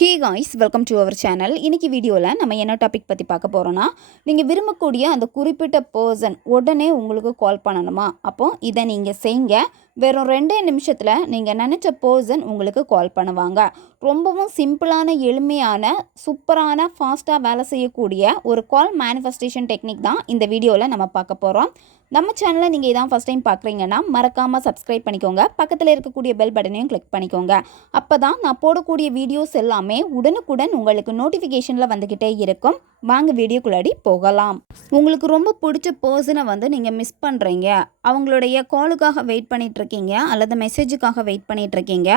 Hey guys, welcome to our channel. இன்றைக்கி வீடியோவில் நம்ம என்ன டாபிக் பற்றி பார்க்க போகிறோன்னா, நீங்கள் விரும்பக்கூடிய அந்த குறிப்பிட்ட பர்சன் உடனே உங்களுக்கு கால் பண்ணணுமா? அப்போது இதை நீங்கள் செய்யுங்க. வெறும் 2 நிமிஷத்தில் நீங்கள் நினச்ச பர்சன் உங்களுக்கு கால் பண்ணுவாங்க. ரொம்பவும் சிம்பிளான, எளிமையான, சூப்பரான, ஃபாஸ்ட்டாக வேலை செய்யக்கூடிய ஒரு கால் மேனிஃபெஸ்டேஷன் டெக்னிக் தான் இந்த வீடியோவில் நம்ம பார்க்க போகிறோம். நம்ம சேனலை நீங்கள் இதான் ஃபஸ்ட் டைம் பார்க்குறீங்கன்னா மறக்காமல் சப்ஸ்கிரைப் பண்ணிக்கோங்க. பக்கத்தில் இருக்கக்கூடிய பெல் பட்டனையும் கிளிக் பண்ணிக்கோங்க. அப்போ தான் நான் போடக்கூடிய வீடியோஸ் எல்லாமே உடனுக்குடன் உங்களுக்கு நோட்டிஃபிகேஷனில் வந்துக்கிட்டே இருக்கும். வாங்க வீடியோக்குள்ளாடி போகலாம். உங்களுக்கு ரொம்ப பிடிச்ச பர்சனை நீங்கள் மிஸ் பண்ணுறீங்க, அவங்களுடைய காலுக்காக வெயிட் பண்ணிகிட்ருக்கீங்க அல்லது மெசேஜுக்காக வெயிட் பண்ணிகிட்ருக்கீங்க.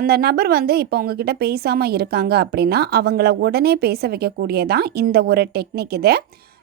அந்த நபர் இப்போ உங்ககிட்ட பேசாமல் இருக்காங்க அப்படின்னா அவங்கள உடனே பேச வைக்கக்கூடியதான் இந்த ஒரு டெக்னிக்.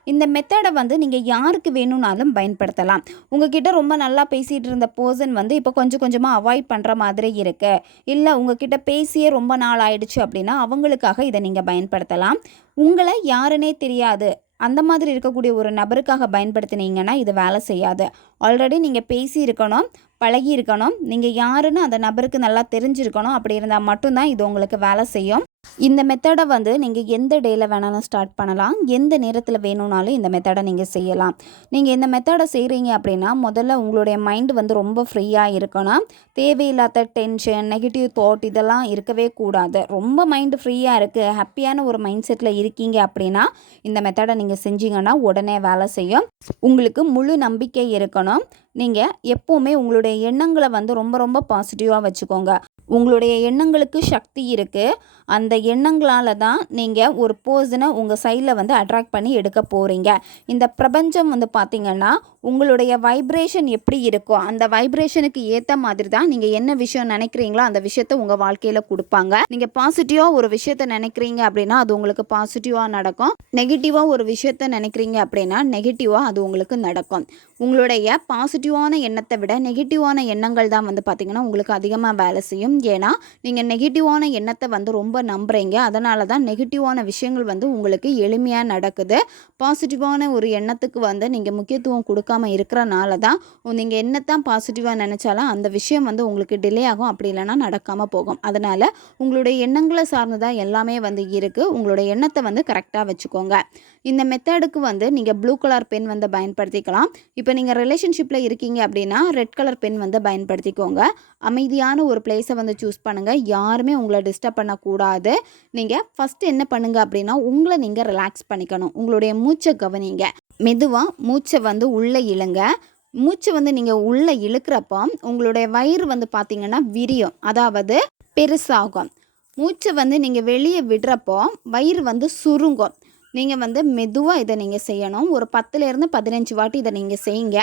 இந்த மெத்தடை நீங்கள் யாருக்கு வேணும்னாலும் பயன்படுத்தலாம். உங்ககிட்ட ரொம்ப நல்லா பேசிகிட்டு இருந்த பர்சன் இப்போ கொஞ்சம் கொஞ்சமாக அவாய்ட் பண்ணுற மாதிரி இருக்குது, இல்லை உங்ககிட்ட பேசியே ரொம்ப நாள் ஆயிடுச்சு அப்படின்னா அவங்களுக்காக இதை நீங்கள் பயன்படுத்தலாம். உங்களை யாருன்னே தெரியாது அந்த மாதிரி இருக்கக்கூடிய ஒரு நபருக்காக பயன்படுத்தினீங்கன்னா இது வேலை செய்யாது. ஆல்ரெடி நீங்கள் பேசி இருக்கணும், பழகி இருக்கணும், நீங்கள் யாருன்னு அந்த நபருக்கு நல்லா தெரிஞ்சிருக்கணும். அப்படி இருந்தால் மட்டும்தான் இது உங்களுக்கு வேலை செய்யும். இந்த மெத்தடை நீங்கள் எந்த டேயில் வேணாலும் ஸ்டார்ட் பண்ணலாம், எந்த நேரத்தில் வேணும்னாலும் இந்த மெத்தடை நீங்கள் செய்யலாம். நீங்கள் இந்த மெத்தடை செய்கிறீங்க அப்படின்னா முதல்ல உங்களுடைய மைண்டு ரொம்ப ஃப்ரீயாக இருக்கணும். தேவையில்லாத டென்ஷன், நெகட்டிவ் தாட் இதெல்லாம் இருக்கவே கூடாது. ரொம்ப மைண்டு ஃப்ரீயாக இருக்குது, ஹாப்பியான ஒரு மைண்ட் செட்டில் இருக்கீங்க அப்படின்னா இந்த மெத்தடை நீங்கள் செஞ்சீங்கன்னா உடனே வேலை செய்யும். உங்களுக்கு முழு நம்பிக்கை இருக்கணும். நீங்கள் எப்போவுமே உங்களுடைய எண்ணங்களை ரொம்ப ரொம்ப பாசிட்டிவாக வச்சுக்கோங்க. உங்களுடைய எண்ணங்களுக்கு சக்தி இருக்குது. அந்த எண்ணங்களால் தான் நீங்கள் ஒரு பர்சனை உங்கள் சைடில் அட்ராக்ட் பண்ணி எடுக்க போகிறீங்க. இந்த பிரபஞ்சம் பார்த்திங்கன்னா உங்களுடைய வைப்ரேஷன் எப்படி இருக்கோ அந்த வைப்ரேஷனுக்கு ஏற்ற மாதிரி தான் நீங்கள் என்ன விஷயம் நினைக்கிறீங்களோ அந்த விஷயத்த உங்கள் வாழ்க்கையில் கொடுப்பாங்க. நீங்கள் பாசிட்டிவாக ஒரு விஷயத்த நினைக்கிறீங்க அப்படின்னா அது உங்களுக்கு பாசிட்டிவாக நடக்கும். நெகட்டிவாக ஒரு விஷயத்த நினைக்கிறீங்க அப்படின்னா நெகட்டிவாக அது உங்களுக்கு நடக்கும். உங்களுடைய பாசிட்டிவான எண்ணத்தை விட நெகட்டிவான எண்ணங்கள் தான் பார்த்திங்கன்னா உங்களுக்கு அதிகமாக வேலை செய்யும். ஏன்னா நீங்கள் நெகட்டிவான எண்ணத்தை ரொம்ப நம்புகிறீங்க. அதனால தான் நெகட்டிவான விஷயங்கள் உங்களுக்கு எளிமையாக நடக்குது. பாசிட்டிவான ஒரு எண்ணத்துக்கு நீங்கள் முக்கியத்துவம் கொடுக்காம இருக்கிறனால தான் நீங்கள் என்னத்தான் பாசிட்டிவாக நினச்சாலும் அந்த விஷயம் உங்களுக்கு டிலே ஆகும், அப்படி இல்லைனா நடக்காமல் போகும். அதனால் உங்களுடைய எண்ணங்களை சார்ந்து தான் எல்லாமே இருக்குது. உங்களுடைய எண்ணத்தை கரெக்டாக வச்சுக்கோங்க. இந்த மெத்தடுக்கு நீங்கள் ப்ளூ கலர் பென் பயன்படுத்திக்கலாம். இப்போ நீங்கள் ரிலேஷன்ஷிப்பில் இருக்கீங்க அப்படின்னா ரெட் கலர் பென் பயன்படுத்திக்கோங்க. அமைதியான ஒரு பிளேஸை சூஸ் பண்ணுங்கள். யாருமே உங்களை டிஸ்டர்ப் பண்ணக்கூடாது. நீங்கள் ஃபஸ்ட்டு என்ன பண்ணுங்கள் அப்படின்னா உங்களை நீங்கள் ரிலாக்ஸ் பண்ணிக்கணும். உங்களுடைய மூச்சை கவனிங்க. மெதுவாக மூச்சை உள்ளே இழுங்க. மூச்சை நீங்கள் உள்ளே இழுக்கிறப்போ உங்களுடைய வயிறு பார்த்திங்கன்னா விரியும், அதாவது பெருசாகும். மூச்சை நீங்கள் வெளியே விடுறப்போ வயிறு சுருங்கும். நீங்கள் மெதுவாக இதை நீங்கள் செய்யணும். ஒரு 10லேருந்து 15 வாட்டி இதை நீங்கள் செய்யுங்க.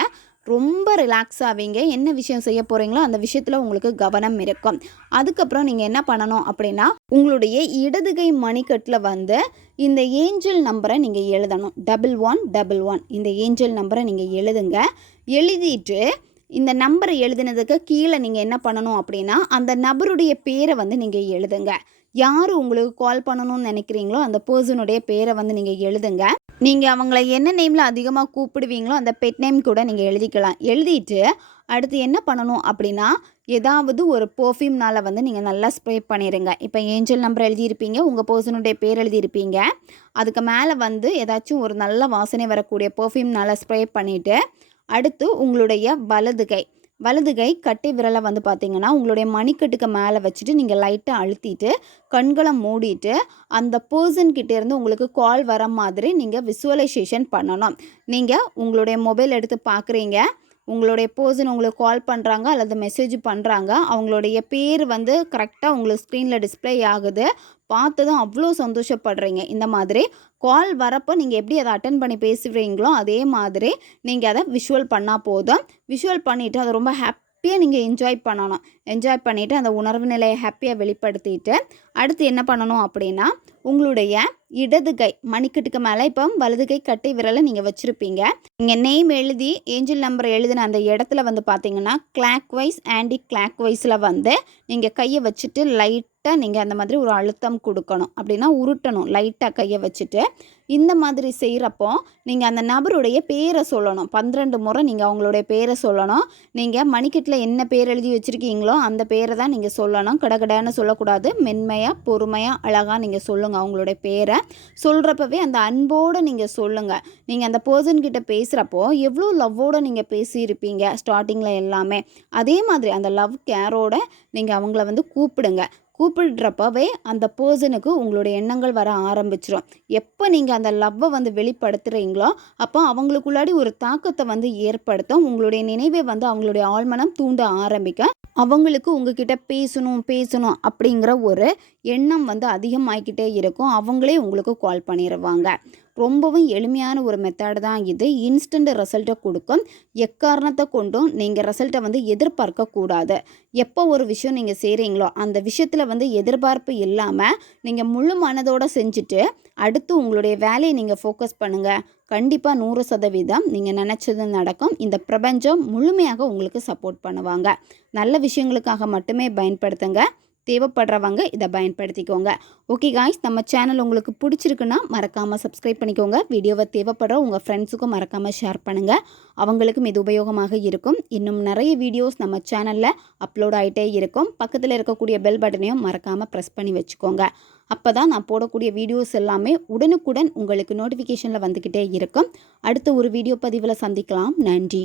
ரொம்ப ரிலாக்ஸ் ஆவீங்க. என்ன விஷயம் செய்ய போகிறீங்களோ அந்த விஷயத்தில் உங்களுக்கு கவனம் இருக்கும். அதுக்கப்புறம் நீங்கள் என்ன பண்ணணும் அப்படின்னா உங்களுடைய இடதுகை மணிக்கட்டில் இந்த ஏஞ்சல் நம்பரை நீங்கள் எழுதணும். 1111 இந்த ஏஞ்சல் நம்பரை நீங்கள் எழுதுங்க. எழுதிட்டு இந்த நம்பரை எழுதினதுக்கு கீழே நீங்கள் என்ன பண்ணணும் அப்படின்னா அந்த நபருடைய பேரை நீங்கள் எழுதுங்க. யார் உங்களுக்கு கால் பண்ணணும்னு நினைக்கிறீங்களோ அந்த பர்சனுடைய பேரை நீங்கள் எழுதுங்க. நீங்கள் அவங்கள என்ன நேமில் அதிகமாக கூப்பிடுவீங்களோ அந்த பெட் நேம் கூட நீங்கள் எழுதிக்கலாம். எழுதிட்டு அடுத்து என்ன பண்ணணும் அப்படின்னா ஏதாவது ஒரு பர்ஃப்யூம்னால் நீங்கள் நல்லா ஸ்ப்ரே பண்ணிடுங்க. இப்போ ஏஞ்சல் நம்பர் எழுதியிருப்பீங்க, உங்கள் பர்சனுடைய பேர் எழுதியிருப்பீங்க. அதுக்கு மேலே ஏதாச்சும் ஒரு நல்ல வாசனை வரக்கூடிய பர்ஃப்யூம்னால் ஸ்ப்ரே பண்ணிவிட்டு அடுத்து உங்களுடைய வலது கை கட்டை விரலை பார்த்திங்கன்னா உங்களுடைய மணிக்கட்டுக்கு மேலே வச்சுட்டு நீங்கள் லைட்டாக அழுத்திட்டு கண்களை மூடிட்டு அந்த பர்சன்கிட்டேருந்து உங்களுக்கு கால் வர மாதிரி நீங்கள் விசுவலைசேஷன் பண்ணணும். நீங்கள் உங்களுடைய மொபைல் எடுத்து பார்க்குறீங்க, உங்களுடைய பர்சன் உங்களுக்கு கால் பண்ணுறாங்க அல்லது மெசேஜ் பண்ணுறாங்க, அவங்களுடைய பேர் கரெக்டாக உங்களுக்கு ஸ்க்ரீனில் டிஸ்பிளே ஆகுது. பார்த்ததும் அவ்வளோ சந்தோஷப்படுறீங்க. இந்த மாதிரி கால் வரப்போ நீங்கள் எப்படி அதை அட்டன் பண்ணி பேசுகிறீங்களோ அதே மாதிரி நீங்கள் அதை விஷுவல் பண்ணால் போதும். விஷுவல் பண்ணிவிட்டு அதை ரொம்ப ஹாப்பியாக நீங்கள் என்ஜாய் பண்ணணும். என்ஜாய் பண்ணிவிட்டு அந்த உணர்வு நிலையை ஹாப்பியாக வெளிப்படுத்திட்டு அடுத்து என்ன பண்ணணும் அப்படின்னா உங்களுடைய இடது கை மணிக்கட்டுக்கு மேலே இப்போ வலது கை கட்டை விரலை நீங்கள் வச்சுருப்பீங்க. நீங்கள் நேம் எழுதி ஏஞ்சல் நம்பர் எழுதின அந்த இடத்துல வந்து பார்த்தீங்கன்னா கிளாக் வைஸ் ஆன்டி கிளாக் வைஸில் வந்து நீங்கள் கையை வச்சுட்டு லைட்டாக நீங்கள் அந்த மாதிரி ஒரு அழுத்தம் கொடுக்கணும். அப்படின்னா உருட்டணும் லைட்டாக கையை வச்சுட்டு. இந்த மாதிரி செய்கிறப்போ நீங்கள் அந்த நபருடைய பேரை சொல்லணும். 12 முறை நீங்கள் அவங்களுடைய பேரை சொல்லணும். நீங்கள் மணிக்கட்டில் என்ன பேர் எழுதி வச்சுருக்கீங்களோ அந்த பேரை தான் நீங்கள் சொல்லணும். கடகடன்னு சொல்லக்கூடாது. மென்மையாக பொறுமையாக அழகாக நீங்கள் சொல்லுங்கள் அவங்களுடைய பேரை. சொல்கிறப்பவே அந்த அன்போடு நீங்கள் சொல்லுங்கள். நீங்கள் அந்த பர்சன்கிட்ட பேசுகிறப்போ எவ்வளோ லவ்வோடு நீங்கள் பேசியிருப்பீங்க ஸ்டார்டிங்கில் எல்லாமே. அதே மாதிரி அந்த லவ் கேரோட நீங்கள் அவங்கள வந்து கூப்பிடுங்க. கூப்பிடுறப்பவே அந்த பர்சனுக்கு உங்களுடைய எண்ணங்கள் வர ஆரம்பிச்சிடும். எப்போ நீங்கள் அந்த லவ்வை வந்து வெளிப்படுத்துகிறீங்களோ அப்போ அவங்களுக்குள்ளாடி ஒரு தாக்கத்தை வந்து ஏற்படுத்தும். உங்களுடைய நினைவை வந்து அவங்களுடைய ஆழ்மனம் தூண்ட ஆரம்பிக்க அவங்களுக்கு உங்ககிட்ட பேசணும் அப்படிங்கிற ஒரு எண்ணம் வந்து அதிகமாகிக்கிட்டே இருக்கும். அவங்களே உங்களுக்கு கால் பண்ணிடுவாங்க. ரொம்பவும் எளிமையான ஒரு மெத்தட் தான் இது. இன்ஸ்டன்ட் ரிசல்ட்டை கொடுக்கும். எக்காரணத்தை கொண்டும் நீங்கள் ரிசல்ட்டை வந்து எதிர்பார்க்கக்கூடாது. எப்போ ஒரு விஷயம் நீங்கள் செய்கிறீங்களோ அந்த விஷயத்தில் வந்து எதிர்பார்ப்பு இல்லாமல் நீங்கள் முழு மனதோடு செஞ்சுட்டு அடுத்து உங்களுடைய வேலையை நீங்கள் ஃபோக்கஸ் பண்ணுங்கள். கண்டிப்பாக 100% நீங்கள் நினச்சது நடக்கும். இந்த பிரபஞ்சம் முழுமையாக உங்களுக்கு சப்போர்ட் பண்ணுவாங்க. நல்ல விஷயங்களுக்காக மட்டுமே பயன்படுத்துங்க. தேவைப்படுறவங்க இதை பயன்படுத்திக்கோங்க. ஓகே காய்ஸ், நம்ம சேனல் உங்களுக்கு பிடிச்சிருக்குன்னா மறக்காமல் சப்ஸ்கிரைப் பண்ணிக்கோங்க. வீடியோவை தேவைப்படுற உங்கள் ஃப்ரெண்ட்ஸுக்கும் மறக்காமல் ஷேர் பண்ணுங்கள். அவங்களுக்கும் இது உபயோகமாக இருக்கும். இன்னும் நிறைய வீடியோஸ் நம்ம சேனலில் அப்லோட் ஆகிட்டே இருக்கும். பக்கத்தில் இருக்கக்கூடிய பெல் பட்டனையும் மறக்காமல் ப்ரெஸ் பண்ணி வச்சுக்கோங்க. அப்போ தான் நான் போடக்கூடிய வீடியோஸ் எல்லாமே உடனுக்குடன் உங்களுக்கு நோட்டிஃபிகேஷனில் வந்துக்கிட்டே இருக்கும். அடுத்த ஒரு வீடியோ பதிவில் சந்திக்கலாம். நன்றி.